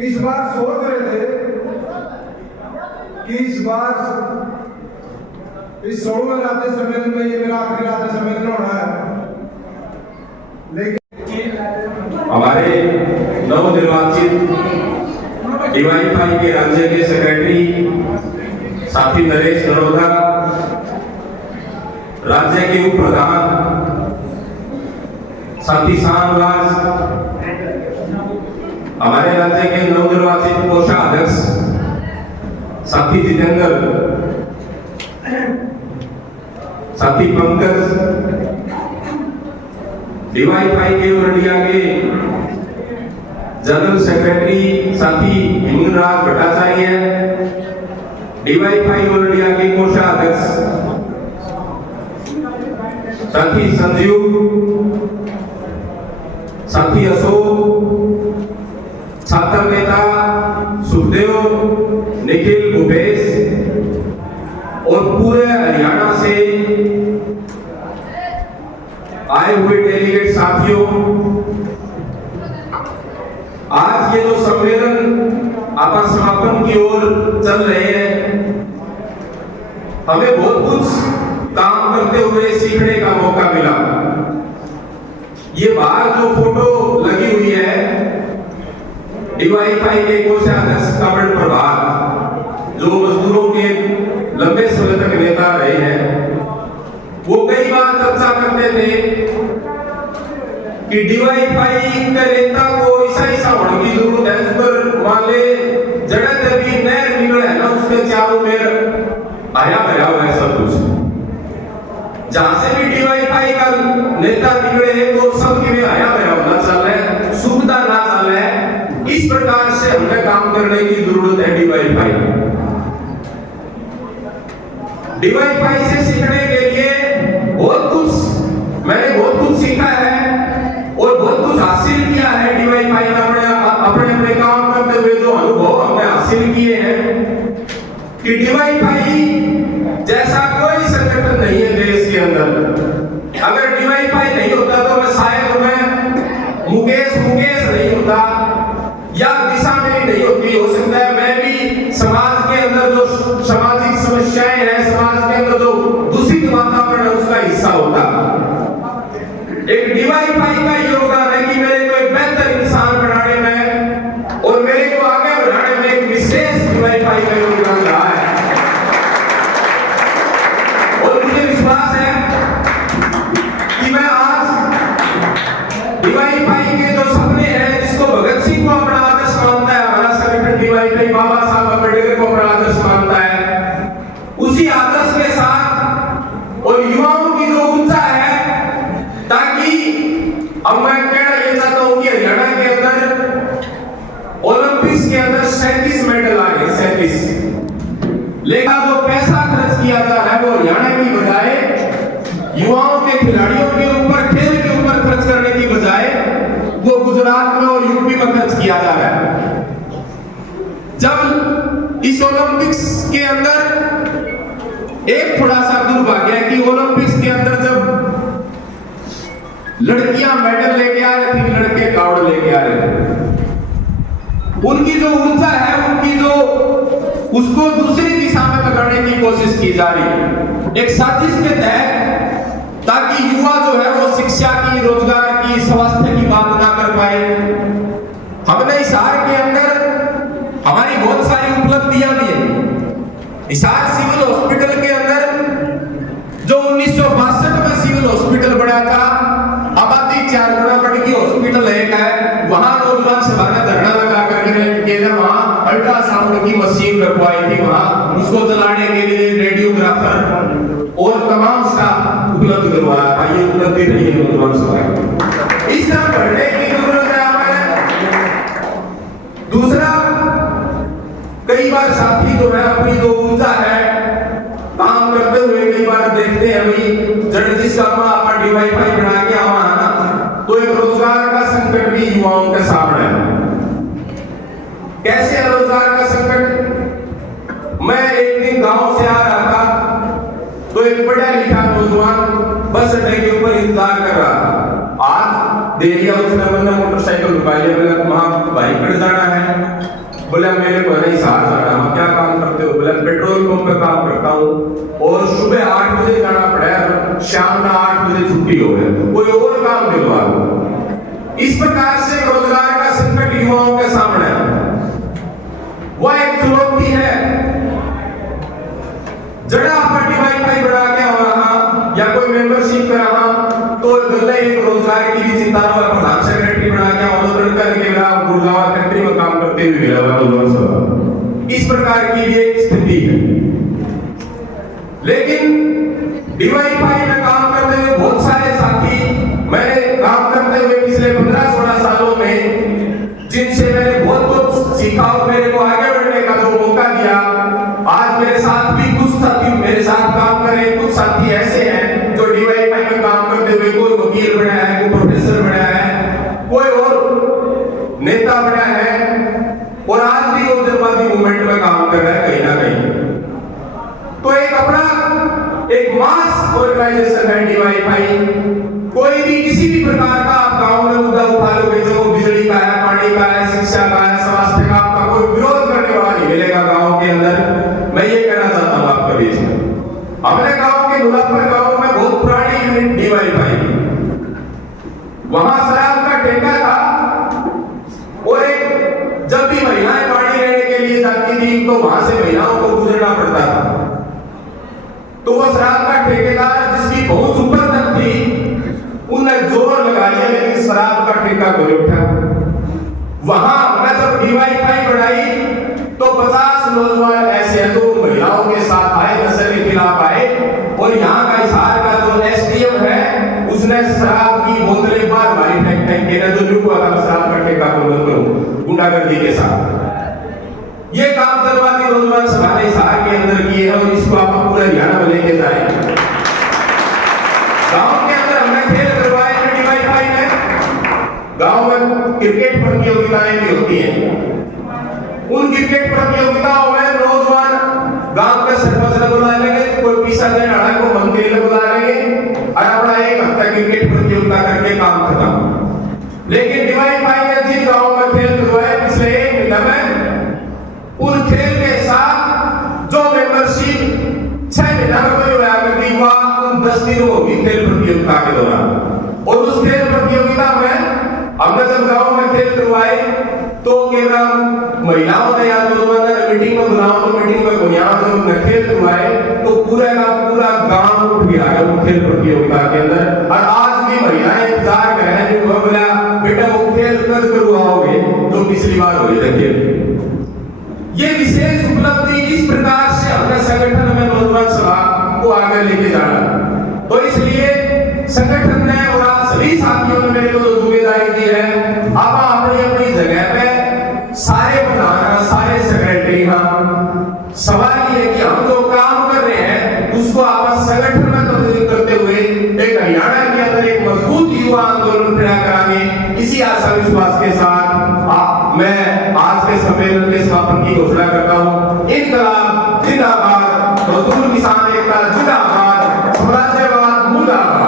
इस बार सोच रहे थे कि इस बार इस 16वें राज्य सम्मेलन में ये मेरा आखिरी राज्य सम्मेलन होना है, लेकिन हमारे नवनिर्वाचित DYFI के राज्य के सेक्रेटरी साथी नरेश नरोदा, राज्य के उप प्रधान साथी शानवाज, हमारे राज्य के नवनिर्वाचित कोषाध्यक्ष साथी जितेंद्र, साथी पंकज, DYFI के उरडिया के जनरल सेक्रेटरी साथी हिमराज भट्टाचार्य, DYFI उरडिया के कोषाध्यक्ष साथी संजीव, साथी अशोक, छात्र नेता सुखदेव, निखिल, भूपेश और पूरे हरियाणा से आए हुए डेलीगेट साथियों, आज ये जो सम्मेलन आपा समापन की ओर चल रहे हैं, हमें बहुत कुछ काम करते हुए सीखने का मौका मिला। ये बाहर जो फोटो लगी हुई है DYFI के कोषाध्यक्ष कमल प्रभात, जो मजदूरों के लंबे समय तक नेता रहे हैं, वो कई बार चर्चा करते थे कि DYFI के नेता को ऐसा होने की जरूरत है जिस पर वाले जगह भी नहर निकले है ना, उसके चारों में आया भरा हुआ है सब कुछ। जहां से भी DYFI का नेता निकले है तो सबके में आया भरा होना चाहिए, सुविधा ना चाहिए। इस प्रकार से हमें काम करने की जरूरत है। DYFI से सीखने के लिए मैंने बहुत कुछ सीखा है और बहुत कुछ हासिल किया है। DYFI में अपने काम करते हुए जो अनुभव हमने हासिल किए हैं कि DYFI जैसा कोई संगठन नहीं है देश के अंदर। अगर DYFI नहीं होता तो मैं शायद मुकेश नहीं होता या दिशा मेरी नहीं होती। हो सकता है मैं भी समाज के अंदर जो सामाजिक समस्याएं हैं, समाज के अंदर जो दूषित वातावरण है उसका हिस्सा होता। एक DYFI का योगदान है कि मेरे को एक बेहतर इंसान बनाने में और मेरे को आगे बढ़ाने में एक विशेष DYFI का योगदान रहा है। और मुझे विश्वास है कि मैं आज DYFI के जो सपने हैं, जिसको भगत सिंह को अपना आदर्श मानता है, हमारा संगठन DYFI बाबा साहब अम्बेडकर को अपना आदर्श मानता है, उसी आदर्श के साथ और युवाओं की जो ऊर्जा है, ताकि अब मैं कहना ये चाहता हूं कि हरियाणा के अंदर ओलंपिक्स के अंदर 37 मेडल आ गए, 37। लेकिन जो पैसा खर्च किया जा रहा है वो हरियाणा की बजाय युवाओं के खिलाड़ियों के ऊपर, खेल के ऊपर खर्च करने की बजाय वो गुजरात में और यूपी में खर्च किया जा रहा है। जब इस ओलंपिक्स के अंदर एक थोड़ा सा दुर्भाग्य है कि ओलंपिक्स के अंदर जब लड़कियां मेडल लेके आ रही थी, लड़के कावड़ लेके आ रहे थे, उनकी जो ऊर्जा है, उनकी जो उसको दूसरी दिशा में लगाने की कोशिश की जा रही है एक साजिश के तहत, ताकि युवा जो है वो शिक्षा की, रोजगार की, स्वास्थ्य की बात ना कर पाए। हमने हिसार के अंदर हमारी बहुत सारी उपलब्धियां भी है। हिसार सिविल हॉस्पिटल के अंदर जो 1962 में सिविल हॉस्पिटल बना था, आबादी 4 गुना बढ़ गई, हॉस्पिटल एक है, वहां नौजवान सभा ने धरना लगा करके वहां अल्ट्रासाउंड की मशीन रखवाई थी, वहां उसको चलाने के लिए रेडियोग्राफर और तमाम स्टाफ उपलब्ध करवाया था। ये उपलब्धि नहीं है नौजवान सभा की, इस तरह बढ़ने की जरूरत है हमें। दूसरा, कई बार साथी जो है अपनी जो ऊर्जा है काम करते हुए कई बार देखते हैं भाई जिस काम में आप DYFI बना के आवा ना, तो एक रोजगार का संकट भी युवाओं के सामने है। कैसे रोजगार का संकट? मैं एक दिन गांव से आ रहा था तो एक पढ़ा लिखा नौजवान बस अड्डे के ऊपर इंतजार कर रहा था। आज दे दिया उसने, मैंने मोटरसाइकिल रुका लिया, बोला वहां भाई कट जाना है, बोला मेरे को नहीं साथ जाना। हम क्या काम करते हो? बोला पेट्रोल पंप पे काम करता हूँ और सुबह 8 बजे जाना पड़ा, शाम में 8 बजे छुट्टी हो गई, कोई और काम दिलवा दो। इस प्रकार से रोजगार का संकट युवाओं के सामने है, वह एक चुनौती है। जड़ा पार्टी वाईफाई बढ़ा के वहां या कोई मेंबरशिप कर रहा तो गल्ला एक रोजगार की भी चिंता में प्रधान सेक्रेटरी बना के आंदोलन करके मेरा गुड़गांव फैक्ट्री में काम करते हुए मिला हुआ तो इस प्रकार की भी एक स्थिति है। लेकिन डीवाईफाई में काम करते हुए बहुत सारे साथी, मैंने काम करते हुए पिछले 15-16 सालों में जिनसे मैंने बहुत कुछ सीखा और मेरे को आगे बढ़ने का जो मौका दिया, आज मेरे साथ भी कुछ साथी मेरे साथ काम कर रहे, कुछ साथी ऐसे हैं जो डीवाईफाई में काम करते हुए कोई वकील बना है, कोई प्रोफेसर बना है, कोई और नेता बना है और आज भी वो जनवादी मूवमेंट में काम कर रहा है कहीं ना कहीं। तो एक अपना एक मास ऑर्गेनाइजेशन है डीवाईफाई। कोई भी किसी भी प्रकार का आप गांव में मुद्दा उठा लोगे, जो बिजली का है, पानी का है, शिक्षा का है, स्वास्थ्य का, आपका कोई विरोध करने वाला नहीं मिलेगा गांव के अंदर। मैं ये कहना चाहता हूं आपके बीच में, अपने गांव के मुजफ्फर गांव में बहुत पुरानी यूनिट डीवाईफाई, वहां शराब का ठेका था और एक जब भी महिलाएं पानी लेने के लिए जाती थी तो वहां से महिलाओं को गुजरना पड़ता था। तो वो शराब का ठेकेदार जिसकी बहुत ऊपर तक थी, उनने जोर लगा लिया लेकिन शराब का ठेका कोई उठा। वहां मैं जब डीवाईफाई बढ़ाई तो 50 नौजवान ऐसे हैं जो महिलाओं के साथ आए, नशे के खिलाफ आए और यहाँ का हिसार का जो एसडीएम है उसने शराब की बोतलें बार मारी फेंक फेंक के, जो लुक हुआ था शराब का ठेका को बंद करो गुंडागर्दी के साथ। ये काम जनवादी नौजवान सभा ने हिसार के अंदर किए हैं और इसको आप पूरा हरियाणा में लेके जाए। गांव के अंदर हमने खेल करवाए हैं डीवाईफाई में, गांव में क्रिकेट प्रतियोगिताएं भी होती हैं। उन क्रिकेट प्रतियोगिताओं में नौजवान गांव के सरपंच ने बुला लेंगे, कोई पीसा देने वाला को मंत्री ने बुला लेंगे और अपना एक हफ्ता क्रिकेट प्रतियोगिता करके काम खत्म। लेकिन डीवाईफाई ने जिन गांव में खेल करवाए पिछले 1 महीने में, उन खेल के साथ जो मेंबरशिप 6 महीना में कोई होया करती हुआ उन 10 दिनों होगी खेल प्रतियोगिता के दौरान। और उस खेल प्रतियोगिता में हमने जब गांव में खेल करवाए तो केवल महिलाओं ने या नौजवानों ने मीटिंग में बुलाओ तो मीटिंग में बुनियाद जब खेल करवाए तो पूरे का पूरा गांव उठ गया है उस खेल प्रतियोगिता के अंदर। और आज भी महिलाएं इंतजार कर रहे हैं, जो बोला बेटा वो खेल कर करवाओगे जो पिछली बार हुई थी खेल। ये विशेष उपलब्धि इस प्रकार से अपने संगठन में नौजवान सभा को आगे लेके जाना। तो इसलिए संगठन ने और आप सभी साथियों ने मेरे को जो जिम्मेदारी दी है, आप अपनी अपनी जगह पे सारे प्रधान, सारे सेक्रेटरी, सवाल ये कि हम जो काम कर रहे हैं उसको आप संगठन में तब्दील करते हुए एक हरियाणा के अंदर एक मजबूत युवा आंदोलन खड़ा कराने, इसी आशा विश्वास के साथ मैं आज के सम्मेलन के समापन की घोषणा करता हूँ। इनकलाब जिंदाबाद, मजदूर किसान एकता जिंदाबाद, स्वराज्यवाद मुर्दाबाद।